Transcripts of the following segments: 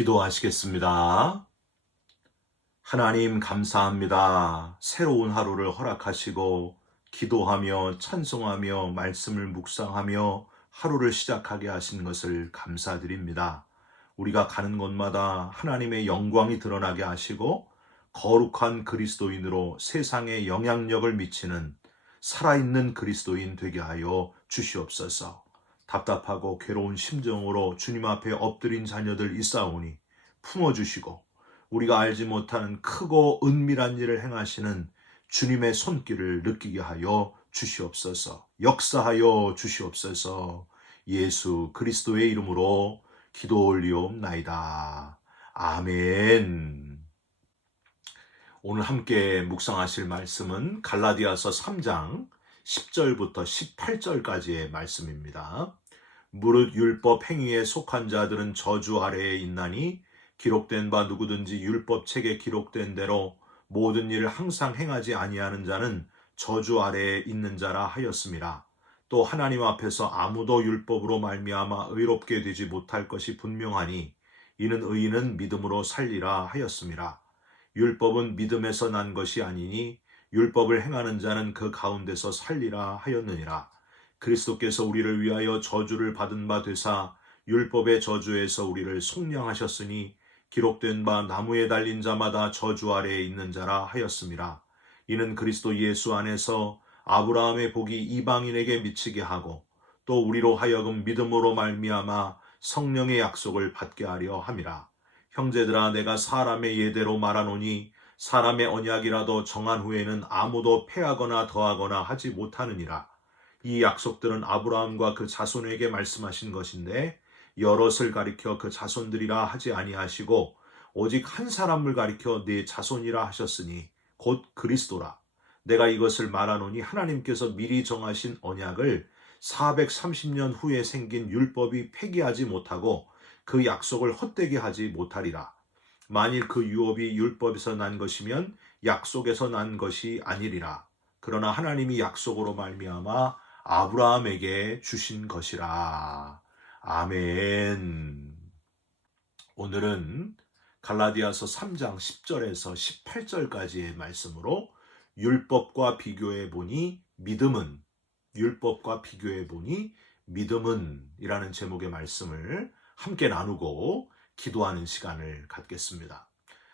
기도하시겠습니다. 하나님 감사합니다. 새로운 하루를 허락하시고 기도하며 찬송하며 말씀을 묵상하며 하루를 시작하게 하신 것을 감사드립니다. 우리가 가는 곳마다 하나님의 영광이 드러나게 하시고 거룩한 그리스도인으로 세상에 영향력을 미치는 살아있는 그리스도인 되게 하여 주시옵소서. 답답하고 괴로운 심정으로 주님 앞에 엎드린 자녀들 있사오니 품어주시고 우리가 알지 못하는 크고 은밀한 일을 행하시는 주님의 손길을 느끼게 하여 주시옵소서. 역사하여 주시옵소서. 예수 그리스도의 이름으로 기도 올리옵나이다. 아멘. 오늘 함께 묵상하실 말씀은 갈라디아서 3장 10절부터 18절까지의 말씀입니다. 무릇 율법 행위에 속한 자들은 저주 아래에 있나니 기록된 바 누구든지 율법 책에 기록된 대로 모든 일을 항상 행하지 아니하는 자는 저주 아래에 있는 자라 하였음이라. 또 하나님 앞에서 아무도 율법으로 말미암아 의롭게 되지 못할 것이 분명하니 이는 의인은 믿음으로 살리라 하였음이라. 율법은 믿음에서 난 것이 아니니 율법을 행하는 자는 그 가운데서 살리라 하였느니라. 그리스도께서 우리를 위하여 저주를 받은 바 되사 율법의 저주에서 우리를 속량하셨으니 기록된 바 나무에 달린 자마다 저주 아래에 있는 자라 하였음이라. 이는 그리스도 예수 안에서 아브라함의 복이 이방인에게 미치게 하고 또 우리로 하여금 믿음으로 말미암아 성령의 약속을 받게 하려 함이라. 형제들아, 내가 사람의 예대로 말하노니 사람의 언약이라도 정한 후에는 아무도 패하거나 더하거나 하지 못하느니라. 이 약속들은 아브라함과 그 자손에게 말씀하신 것인데 여럿을 가리켜 그 자손들이라 하지 아니하시고 오직 한 사람을 가리켜 네 자손이라 하셨으니 곧 그리스도라. 내가 이것을 말하노니 하나님께서 미리 정하신 언약을 430년 후에 생긴 율법이 폐기하지 못하고 그 약속을 헛되게 하지 못하리라. 만일 그 유업이 율법에서 난 것이면 약속에서 난 것이 아니리라. 그러나 하나님이 약속으로 말미암아 아브라함에게 주신 것이라. 아멘. 오늘은 갈라디아서 3장 10절에서 18절까지의 말씀으로 율법과 비교해 보니 믿음은 이라는 제목의 말씀을 함께 나누고 기도하는 시간을 갖겠습니다.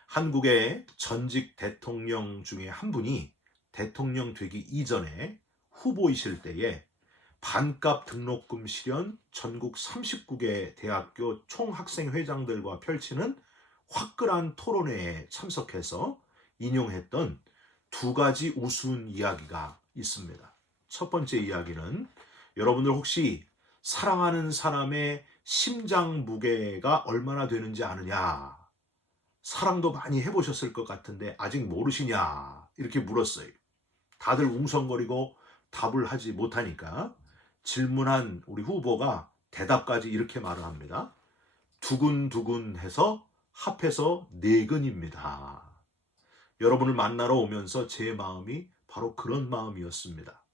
한국의 전직 대통령 중에 한 분이 대통령 되기 이전에 후보이실 때에 반값 등록금 실현 전국 39개 대학교 총학생회장들과 펼치는 화끈한 토론회에 참석해서 인용했던 두 가지 우스운 이야기가 있습니다. 첫 번째 이야기는 여러분들 혹시 사랑하는 사람의 심장 무게가 얼마나 되는지 아느냐? 사랑도 많이 해보셨을 것 같은데 아직 모르시냐? 이렇게 물었어요. 다들 웅성거리고 답을 하지 못하니까 질문한 우리 후보가 대답까지 이렇게 말을 합니다. 두근두근 해서 합해서 네근입니다. 여러분을 만나러 오면서 제 마음이 바로 그런 마음이었습니다.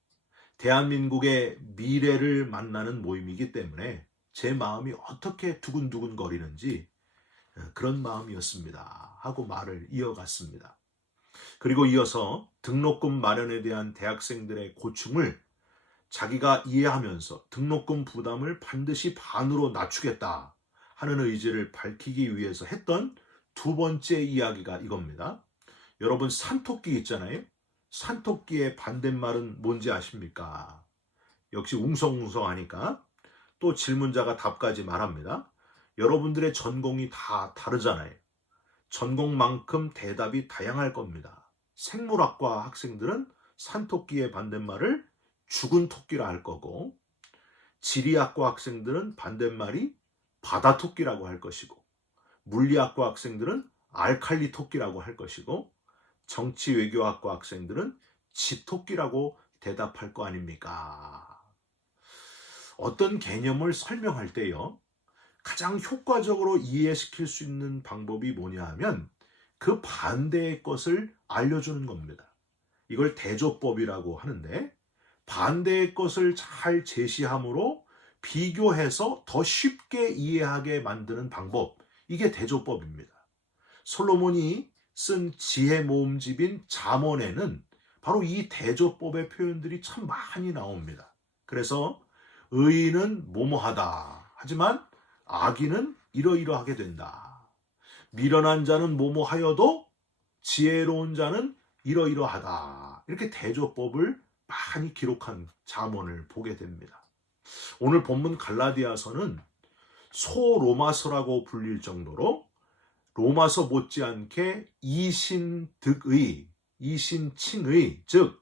대한민국의 미래를 만나는 모임이기 때문에 제 마음이 어떻게 두근두근 거리는지 그런 마음이었습니다. 하고 말을 이어갔습니다. 그리고 이어서 등록금 마련에 대한 대학생들의 고충을 자기가 이해하면서 등록금 부담을 반드시 반으로 낮추겠다 하는 의지를 밝히기 위해서 했던 두 번째 이야기가 이겁니다. 여러분 산토끼 있잖아요. 산토끼의 반대말은 뭔지 아십니까? 역시 웅성웅성하니까 또 질문자가 답까지 말합니다. 여러분들의 전공이 다 다르잖아요. 전공만큼 대답이 다양할 겁니다. 생물학과 학생들은 산토끼의 반대말을 죽은 토끼라 할 거고, 지리학과 학생들은 반대말이 바다토끼라고 할 것이고, 물리학과 학생들은 알칼리 토끼라고 할 것이고, 정치외교학과 학생들은 지토끼라고 대답할 거 아닙니까? 어떤 개념을 설명할 때요, 가장 효과적으로 이해시킬 수 있는 방법이 뭐냐 하면 그 반대의 것을 알려주는 겁니다. 이걸 대조법이라고 하는데 반대의 것을 잘 제시함으로 비교해서 더 쉽게 이해하게 만드는 방법, 이게 대조법입니다. 솔로몬이 쓴 지혜 모음집인 잠언에는 바로 이 대조법의 표현들이 참 많이 나옵니다. 그래서 의인은 뭐뭐하다. 하지만 악인은 이러이러하게 된다. 미련한 자는 뭐뭐하여도 지혜로운 자는 이러이러하다. 이렇게 대조법을 많이 기록한 잠언을 보게 됩니다. 오늘 본문 갈라디아서는 소로마서라고 불릴 정도로 로마서 못지않게 이신득의, 이신칭의, 즉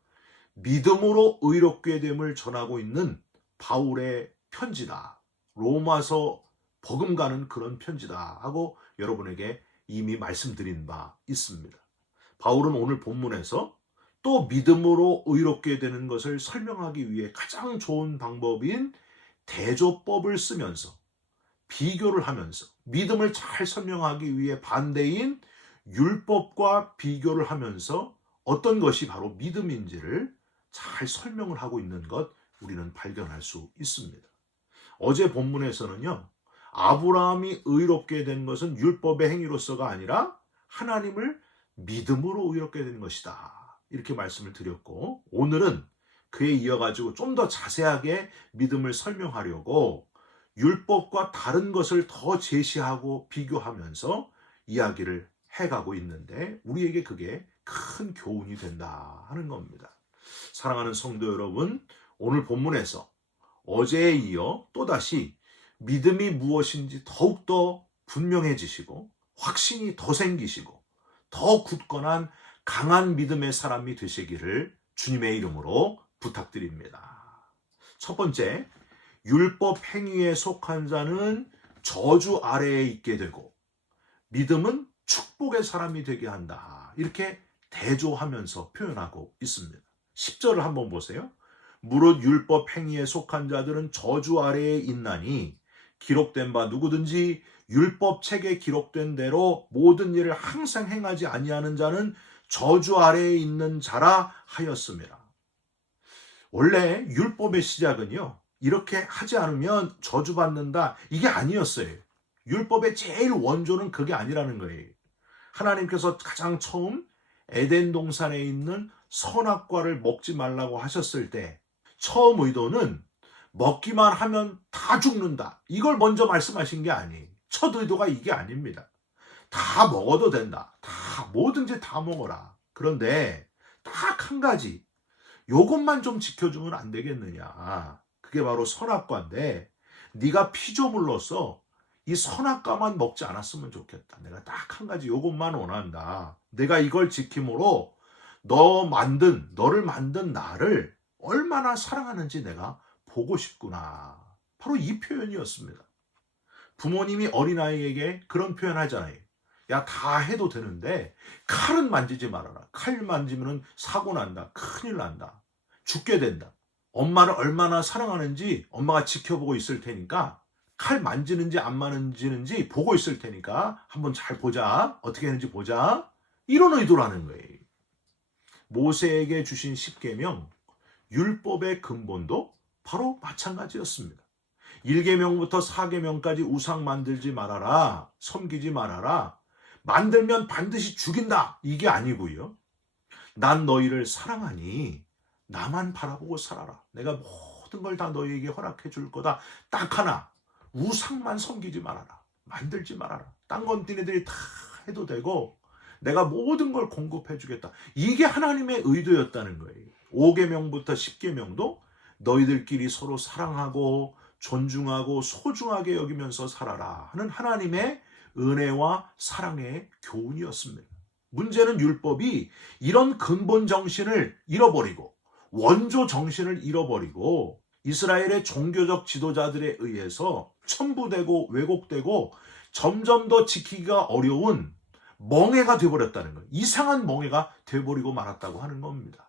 믿음으로 의롭게 됨을 전하고 있는 바울의 편지다. 로마서 버금가는 그런 편지다 하고 여러분에게 이미 말씀드린 바 있습니다. 바울은 오늘 본문에서 또 믿음으로 의롭게 되는 것을 설명하기 위해 가장 좋은 방법인 대조법을 쓰면서 비교를 하면서 믿음을 잘 설명하기 위해 반대인 율법과 비교를 하면서 어떤 것이 바로 믿음인지를 잘 설명을 하고 있는 것 우리는 발견할 수 있습니다. 어제 본문에서는요, 아브라함이 의롭게 된 것은 율법의 행위로서가 아니라 하나님을 믿음으로 의롭게 된 것이다. 이렇게 말씀을 드렸고, 오늘은 그에 이어가지고 좀 더 자세하게 믿음을 설명하려고 율법과 다른 것을 더 제시하고 비교하면서 이야기를 해가고 있는데 우리에게 그게 큰 교훈이 된다 하는 겁니다. 사랑하는 성도 여러분, 오늘 본문에서 어제에 이어 또다시 믿음이 무엇인지 더욱더 분명해지시고 확신이 더 생기시고 더 굳건한 강한 믿음의 사람이 되시기를 주님의 이름으로 부탁드립니다. 첫 번째, 율법 행위에 속한 자는 저주 아래에 있게 되고 믿음은 축복의 사람이 되게 한다. 이렇게 대조하면서 표현하고 있습니다. 10절을 한번 보세요. 무릇 율법 행위에 속한 자들은 저주 아래에 있나니 기록된 바 누구든지 율법 책에 기록된 대로 모든 일을 항상 행하지 아니하는 자는 저주 아래에 있는 자라 하였습니다. 원래 율법의 시작은요, 이렇게 하지 않으면 저주받는다, 이게 아니었어요. 율법의 제일 원조는 그게 아니라는 거예요. 하나님께서 가장 처음 에덴 동산에 있는 선악과를 먹지 말라고 하셨을 때 처음 의도는 먹기만 하면 다 죽는다, 이걸 먼저 말씀하신 게 아니에요. 첫 의도가 이게 아닙니다. 다 먹어도 된다, 다 뭐든지 다 먹어라. 그런데 딱 한 가지, 요것만 좀 지켜주면 안 되겠느냐. 그게 바로 선악과인데 네가 피조물로서 이 선악과만 먹지 않았으면 좋겠다. 내가 딱 한 가지 요것만 원한다. 내가 이걸 지킴으로 너를 만든 나를 얼마나 사랑하는지 내가 보고 싶구나. 바로 이 표현이었습니다. 부모님이 어린아이에게 그런 표현 하잖아요. 야, 다 해도 되는데 칼은 만지지 말아라. 칼 만지면 사고 난다. 큰일 난다. 죽게 된다. 엄마를 얼마나 사랑하는지 엄마가 지켜보고 있을 테니까 칼 만지는지 안 만지는지 보고 있을 테니까 한번 잘 보자. 어떻게 하는지 보자. 이런 의도라는 거예요. 모세에게 주신 십계명, 율법의 근본도 바로 마찬가지였습니다. 1계명부터 4계명까지 우상 만들지 말아라. 섬기지 말아라. 만들면 반드시 죽인다. 이게 아니고요. 난 너희를 사랑하니 나만 바라보고 살아라. 내가 모든 걸 다 너희에게 허락해 줄 거다. 딱 하나, 우상만 섬기지 말아라. 만들지 말아라. 딴 건 니네들이 다 해도 되고 내가 모든 걸 공급해 주겠다. 이게 하나님의 의도였다는 거예요. 5계명부터 10계명도 너희들끼리 서로 사랑하고 존중하고 소중하게 여기면서 살아라 하는 하나님의 은혜와 사랑의 교훈이었습니다. 문제는 율법이 이런 근본 정신을 잃어버리고 원조 정신을 잃어버리고 이스라엘의 종교적 지도자들에 의해서 첨부되고 왜곡되고 점점 더 지키기가 어려운 멍해가 되어버렸다는 거예요. 이상한 멍해가 되어버리고 말았다고 하는 겁니다.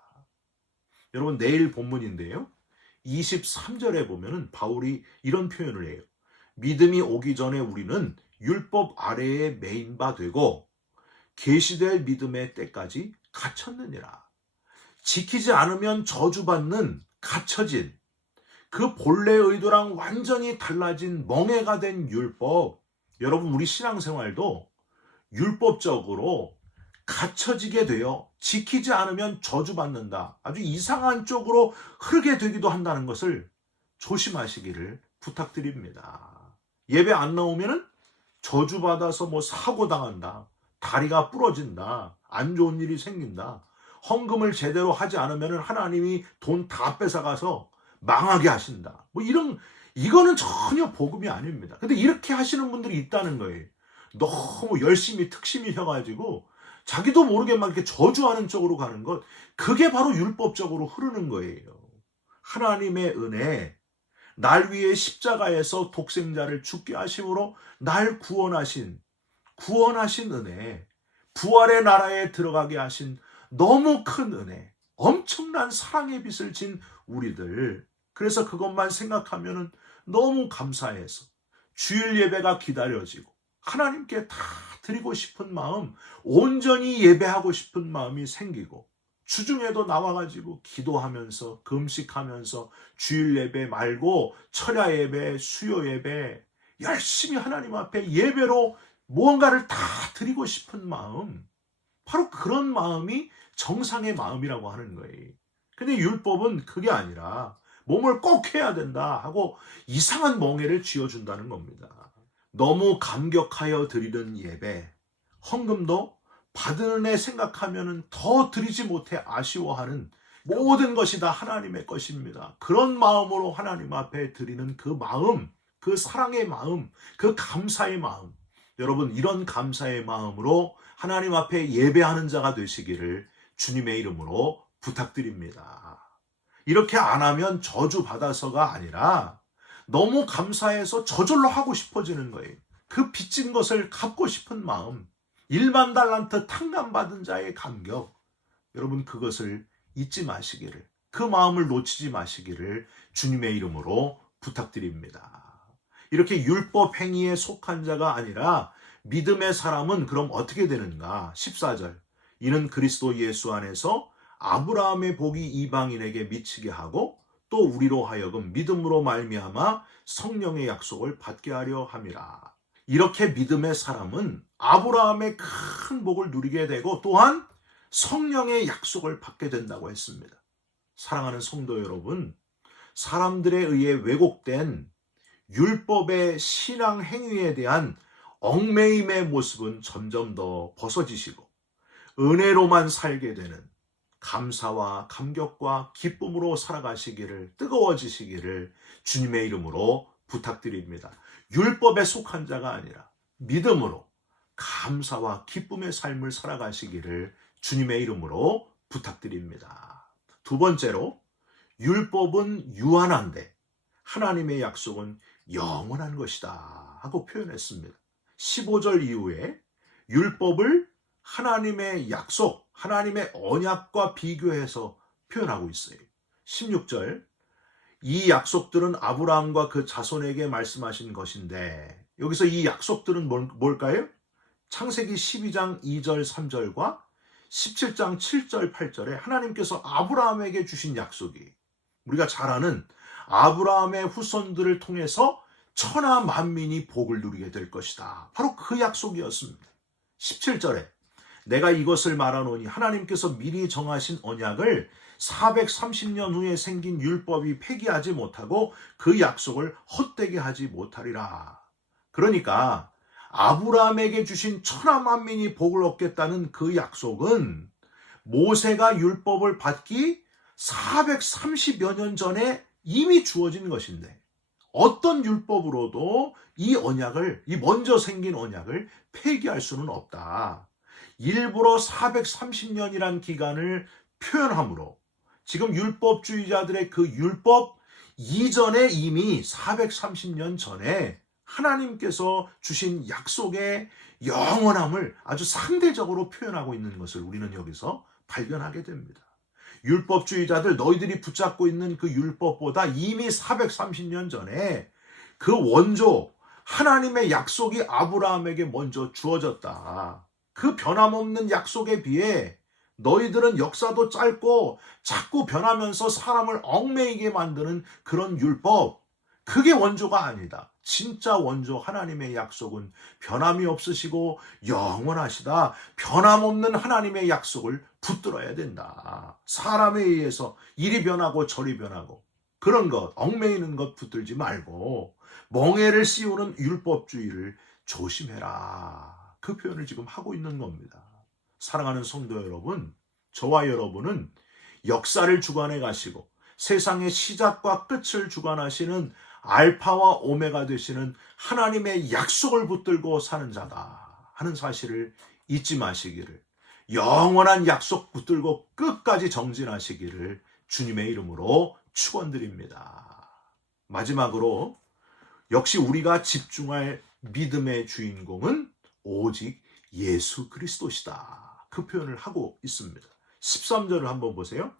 여러분, 내일 본문인데요, 23절에 보면은 바울이 이런 표현을 해요. 믿음이 오기 전에 우리는 율법 아래에 매인 바 되고 계시될 믿음의 때까지 갇혔느니라. 지키지 않으면 저주받는 갇혀진 그 본래 의도랑 완전히 달라진 멍해가 된 율법, 여러분, 우리 신앙생활도 율법적으로 갇혀지게 되어 지키지 않으면 저주받는다, 아주 이상한 쪽으로 흐르게 되기도 한다는 것을 조심하시기를 부탁드립니다. 예배 안 나오면은 저주받아서 뭐 사고 당한다, 다리가 부러진다, 안 좋은 일이 생긴다, 헌금을 제대로 하지 않으면은 하나님이 돈 다 뺏어가서 망하게 하신다, 뭐 이거는 전혀 복음이 아닙니다. 근데 이렇게 하시는 분들이 있다는 거예요. 너무 열심히 특심이셔가지고 자기도 모르게 막 이렇게 저주하는 쪽으로 가는 것, 그게 바로 율법적으로 흐르는 거예요. 하나님의 은혜, 날 위해 십자가에서 독생자를 죽게 하심으로 날 구원하신 은혜, 부활의 나라에 들어가게 하신 너무 큰 은혜, 엄청난 사랑의 빛을 진 우리들, 그래서 그것만 생각하면은 너무 감사해서 주일 예배가 기다려지고 하나님께 다 드리고 싶은 마음, 온전히 예배하고 싶은 마음이 생기고, 주중에도 나와가지고 기도하면서 금식하면서 주일 예배 말고 철야 예배, 수요 예배 열심히 하나님 앞에 예배로 무언가를 다 드리고 싶은 마음, 바로 그런 마음이 정상의 마음이라고 하는 거예요. 근데 율법은 그게 아니라 몸을 꼭 해야 된다 하고 이상한 멍에를 쥐어준다는 겁니다. 너무 감격하여 드리는 예배, 헌금도 받은 애 생각하면 더 드리지 못해 아쉬워하는, 모든 것이 다 하나님의 것입니다. 그런 마음으로 하나님 앞에 드리는 그 마음, 그 사랑의 마음, 그 감사의 마음, 여러분, 이런 감사의 마음으로 하나님 앞에 예배하는 자가 되시기를 주님의 이름으로 부탁드립니다. 이렇게 안 하면 저주받아서가 아니라 너무 감사해서 저절로 하고 싶어지는 거예요. 그 빚진 것을 갚고 싶은 마음, 1만 달란트 탕감받은 자의 감격, 여러분, 그것을 잊지 마시기를, 그 마음을 놓치지 마시기를 주님의 이름으로 부탁드립니다. 이렇게 율법 행위에 속한 자가 아니라 믿음의 사람은 그럼 어떻게 되는가? 14절, 이는 그리스도 예수 안에서 아브라함의 복이 이방인에게 미치게 하고 또 우리로 하여금 믿음으로 말미암아 성령의 약속을 받게 하려 함이라. 이렇게 믿음의 사람은 아브라함의 큰 복을 누리게 되고 또한 성령의 약속을 받게 된다고 했습니다. 사랑하는 성도 여러분, 사람들에 의해 왜곡된 율법의 신앙 행위에 대한 얽매임의 모습은 점점 더 벗어지시고 은혜로만 살게 되는 감사와 감격과 기쁨으로 살아가시기를, 뜨거워지시기를 주님의 이름으로 부탁드립니다. 율법에 속한 자가 아니라 믿음으로 감사와 기쁨의 삶을 살아가시기를 주님의 이름으로 부탁드립니다. 두 번째로, 율법은 유한한데 하나님의 약속은 영원한 것이다 하고 표현했습니다. 15절 이후에 율법을 하나님의 약속, 하나님의 언약과 비교해서 표현하고 있어요. 16절, 이 약속들은 아브라함과 그 자손에게 말씀하신 것인데, 여기서 이 약속들은 뭘까요? 창세기 12장 2절 3절과 17장 7절 8절에 하나님께서 아브라함에게 주신 약속이, 우리가 잘 아는 아브라함의 후손들을 통해서 천하 만민이 복을 누리게 될 것이다, 바로 그 약속이었습니다. 17절에 내가 이것을 말하노니 하나님께서 미리 정하신 언약을 430년 후에 생긴 율법이 폐기하지 못하고 그 약속을 헛되게 하지 못하리라. 그러니까 아브라함에게 주신 천하 만민이 복을 얻겠다는 그 약속은 모세가 율법을 받기 430여 년 전에 이미 주어진 것인데, 어떤 율법으로도 이 언약을, 이 먼저 생긴 언약을 폐기할 수는 없다. 일부러 430년이란 기간을 표현함으로 지금 율법주의자들의 그 율법 이전에 이미 430년 전에 하나님께서 주신 약속의 영원함을 아주 상대적으로 표현하고 있는 것을 우리는 여기서 발견하게 됩니다. 율법주의자들, 너희들이 붙잡고 있는 그 율법보다 이미 430년 전에 그 원조 하나님의 약속이 아브라함에게 먼저 주어졌다. 그 변함없는 약속에 비해 너희들은 역사도 짧고 자꾸 변하면서 사람을 얽매이게 만드는 그런 율법, 그게 원조가 아니다. 진짜 원조 하나님의 약속은 변함이 없으시고 영원하시다. 변함없는 하나님의 약속을 붙들어야 된다. 사람에 의해서 이리 변하고 저리 변하고 그런 것, 얽매이는 것 붙들지 말고 멍에를 씌우는 율법주의를 조심해라. 그 표현을 지금 하고 있는 겁니다. 사랑하는 성도 여러분, 저와 여러분은 역사를 주관해 가시고 세상의 시작과 끝을 주관하시는 알파와 오메가 되시는 하나님의 약속을 붙들고 사는 자다 하는 사실을 잊지 마시기를, 영원한 약속 붙들고 끝까지 정진하시기를 주님의 이름으로 축원드립니다. 마지막으로 역시 우리가 집중할 믿음의 주인공은 오직 예수 그리스도시다. 그 표현을 하고 있습니다. 13절을 한번 보세요.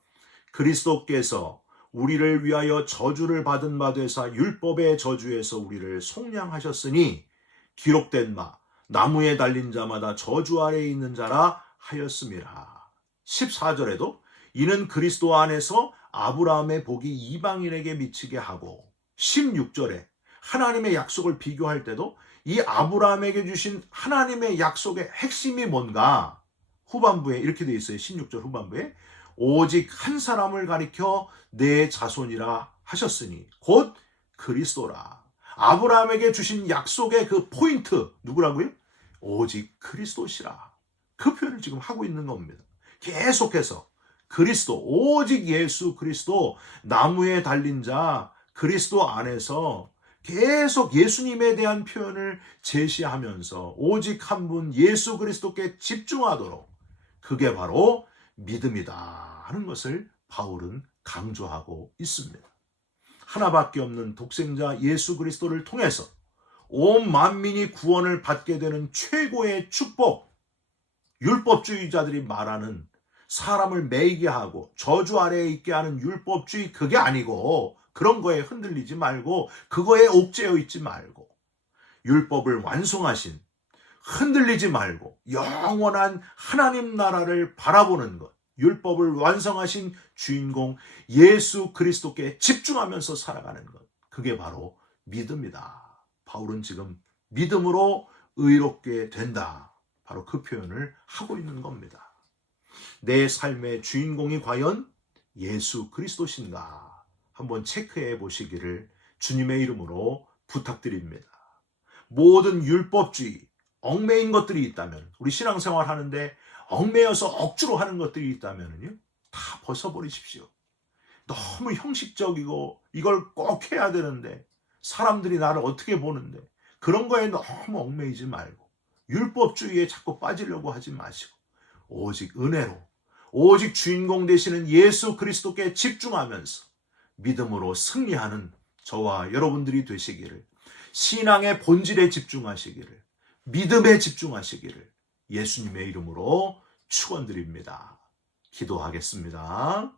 그리스도께서 우리를 위하여 저주를 받은 바 되사 율법의 저주에서 우리를 속량하셨으니 기록된 바 나무에 달린 자마다 저주 아래에 있는 자라 하였음이라. 14절에도 이는 그리스도 안에서 아브라함의 복이 이방인에게 미치게 하고, 16절에 하나님의 약속을 비교할 때도 이 아브라함에게 주신 하나님의 약속의 핵심이 뭔가 후반부에 이렇게 되어 있어요. 16절 후반부에 오직 한 사람을 가리켜 내 자손이라 하셨으니 곧 그리스도라. 아브라함에게 주신 약속의 그 포인트 누구라고요? 오직 그리스도시라. 그 표현을 지금 하고 있는 겁니다. 계속해서 그리스도, 오직 예수 그리스도, 나무에 달린 자 그리스도 안에서 계속 예수님에 대한 표현을 제시하면서 오직 한 분 예수 그리스도께 집중하도록, 그게 바로 믿음이다 하는 것을 바울은 강조하고 있습니다. 하나밖에 없는 독생자 예수 그리스도를 통해서 온 만민이 구원을 받게 되는 최고의 축복, 율법주의자들이 말하는 사람을 매이게 하고 저주 아래에 있게 하는 율법주의, 그게 아니고 그런 거에 흔들리지 말고 그거에 옥죄어 있지 말고 율법을 완성하신, 흔들리지 말고 영원한 하나님 나라를 바라보는 것, 율법을 완성하신 주인공 예수 그리스도께 집중하면서 살아가는 것, 그게 바로 믿음이다. 바울은 지금 믿음으로 의롭게 된다, 바로 그 표현을 하고 있는 겁니다. 내 삶의 주인공이 과연 예수 그리스도신가 한번 체크해 보시기를 주님의 이름으로 부탁드립니다. 모든 율법주의, 얽매인 것들이 있다면, 우리 신앙생활 하는데 얽매여서 억지로 하는 것들이 있다면요, 다 벗어버리십시오. 너무 형식적이고 이걸 꼭 해야 되는데 사람들이 나를 어떻게 보는데 그런 거에 너무 얽매이지 말고 율법주의에 자꾸 빠지려고 하지 마시고 오직 은혜로, 오직 주인공 되시는 예수 그리스도께 집중하면서 믿음으로 승리하는 저와 여러분들이 되시기를, 신앙의 본질에 집중하시기를, 믿음에 집중하시기를 예수님의 이름으로 축원드립니다. 기도하겠습니다.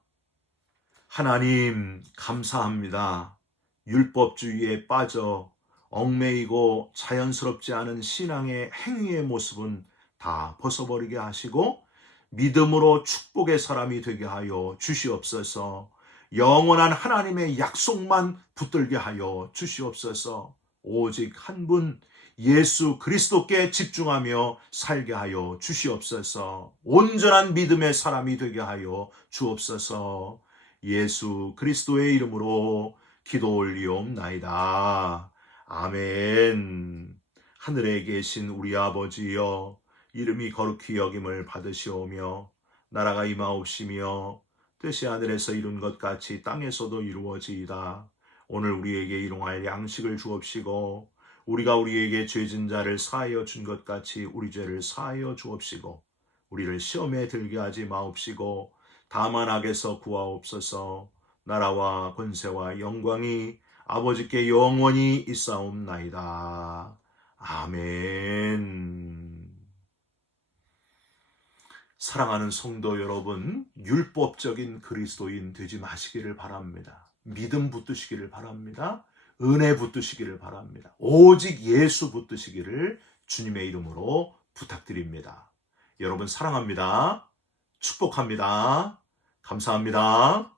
하나님 감사합니다. 율법주의에 빠져 얽매이고 자연스럽지 않은 신앙의 행위의 모습은 다 벗어버리게 하시고 믿음으로 축복의 사람이 되게 하여 주시옵소서. 영원한 하나님의 약속만 붙들게 하여 주시옵소서. 오직 한 분 예수 그리스도께 집중하며 살게 하여 주시옵소서. 온전한 믿음의 사람이 되게 하여 주옵소서. 예수 그리스도의 이름으로 기도 올리옵나이다. 아멘. 하늘에 계신 우리 아버지여, 이름이 거룩히 여김을 받으시오며 나라가 임하옵시며 뜻이 하늘에서 이룬 것 같이 땅에서도 이루어지이다. 오늘 우리에게 일용할 양식을 주옵시고 우리가 우리에게 죄진 자를 사하여 준 것 같이 우리 죄를 사하여 주옵시고 우리를 시험에 들게 하지 마옵시고 다만 악에서 구하옵소서. 나라와 권세와 영광이 아버지께 영원히 있사옵나이다. 아멘. 사랑하는 성도 여러분, 율법적인 그리스도인 되지 마시기를 바랍니다. 믿음 붙드시기를 바랍니다. 은혜 붙드시기를 바랍니다. 오직 예수 붙드시기를 주님의 이름으로 부탁드립니다. 여러분 사랑합니다. 축복합니다. 감사합니다.